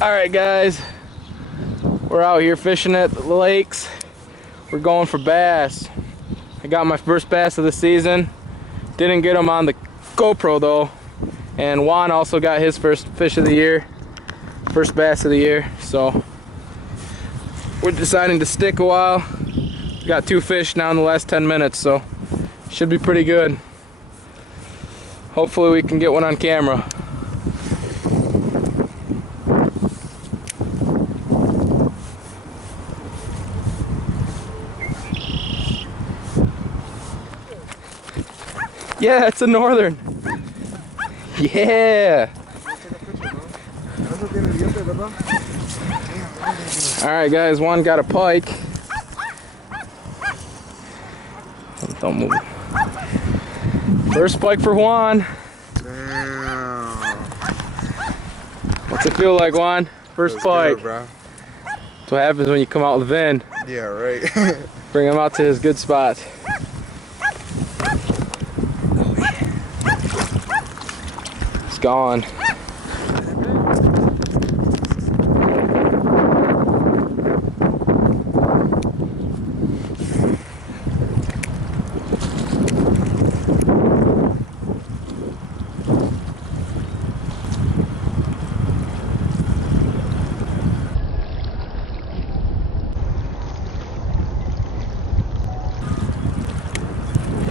Alright guys, we're out here fishing at the lakes. We're going for bass. I got my first bass of the season. Didn't get them on the GoPro though. And Juan also got his first fish of the year. First bass of the year. So we're deciding to stick a while. We got 2 fish now in the last 10 minutes, so should be pretty good. Hopefully we can get one on camera. Yeah, it's a northern. Yeah. Alright guys, Juan got a pike. Don't move. First pike for Juan. What's it feel like, Juan? First pike. Good, bro. That's what happens when you come out with the Vin. Yeah, right. Bring him out to his good spot. It's gone.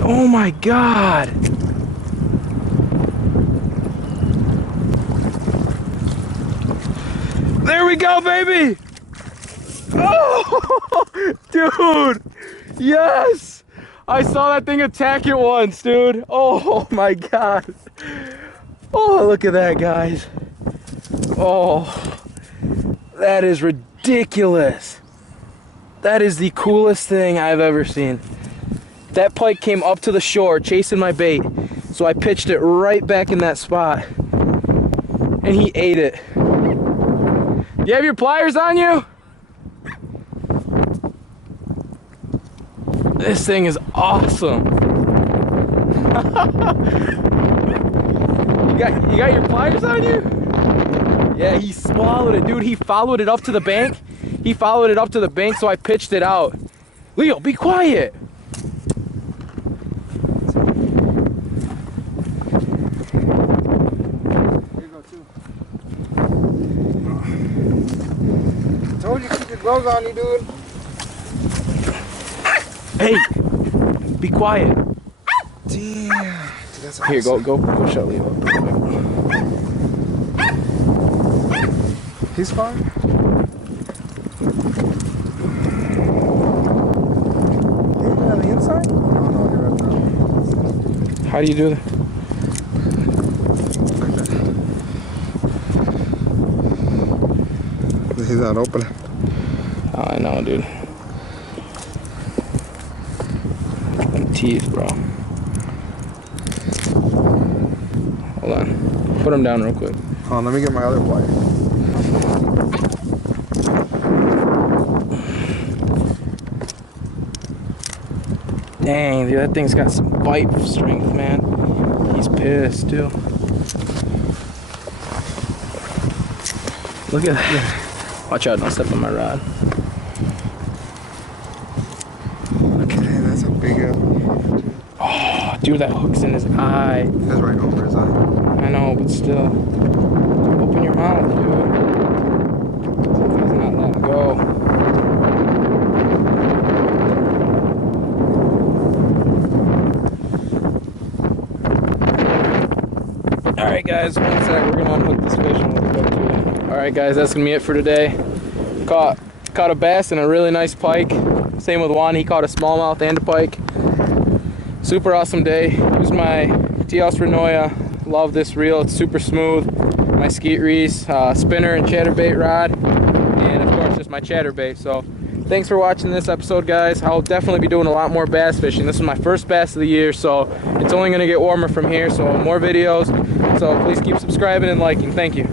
Oh my God! There we go, baby! Oh, dude! Yes! I saw that thing attack it once, dude. Oh my God! Oh, look at that, guys. Oh, that is ridiculous. That is the coolest thing I've ever seen. That pike came up to the shore chasing my bait, so I pitched it right back in that spot, and he ate it. Do you have your pliers on you? This thing is awesome. You got your pliers on you? Yeah, he swallowed it, dude. He followed it up to the bank. He followed it up to the bank, so I pitched it out. Leo, be quiet. Told you keep your gloves on you, dude. Hey, be quiet. Damn. Dude, that's Here, awesome. go shut Leo up. He's fine. You're on the inside? Oh, no, you're right there. How do you do that? Like that. He's not open. Oh, I know, dude. Them teeth, bro. Hold on. Put them down real quick. Hold on, let me get my other plier. Dang, dude, that thing's got some bite strength, man. He's pissed, too. Look at that. Watch out, don't step on my rod. Look at that, that's a big Oh, dude, that hook's in his eye. That's right over his eye. I know, but still. Open your mouth, dude. This guy's not letting go. Alright guys, one sec, we're gonna unhook this fish and we'll go to it. Alright guys, that's gonna be it for today. Caught a bass and a really nice pike. Same with Juan, he caught a smallmouth and a pike. Super awesome day. Used my TS1200 Trulinoya. Love this reel, it's super smooth. My Skeet Resse spinner and chatterbait rod. And of course just my chatterbait. So thanks for watching this episode, guys. I'll definitely be doing a lot more bass fishing. This is my first bass of the year, so it's only gonna get warmer from here, so more videos. So please keep subscribing and liking. Thank you.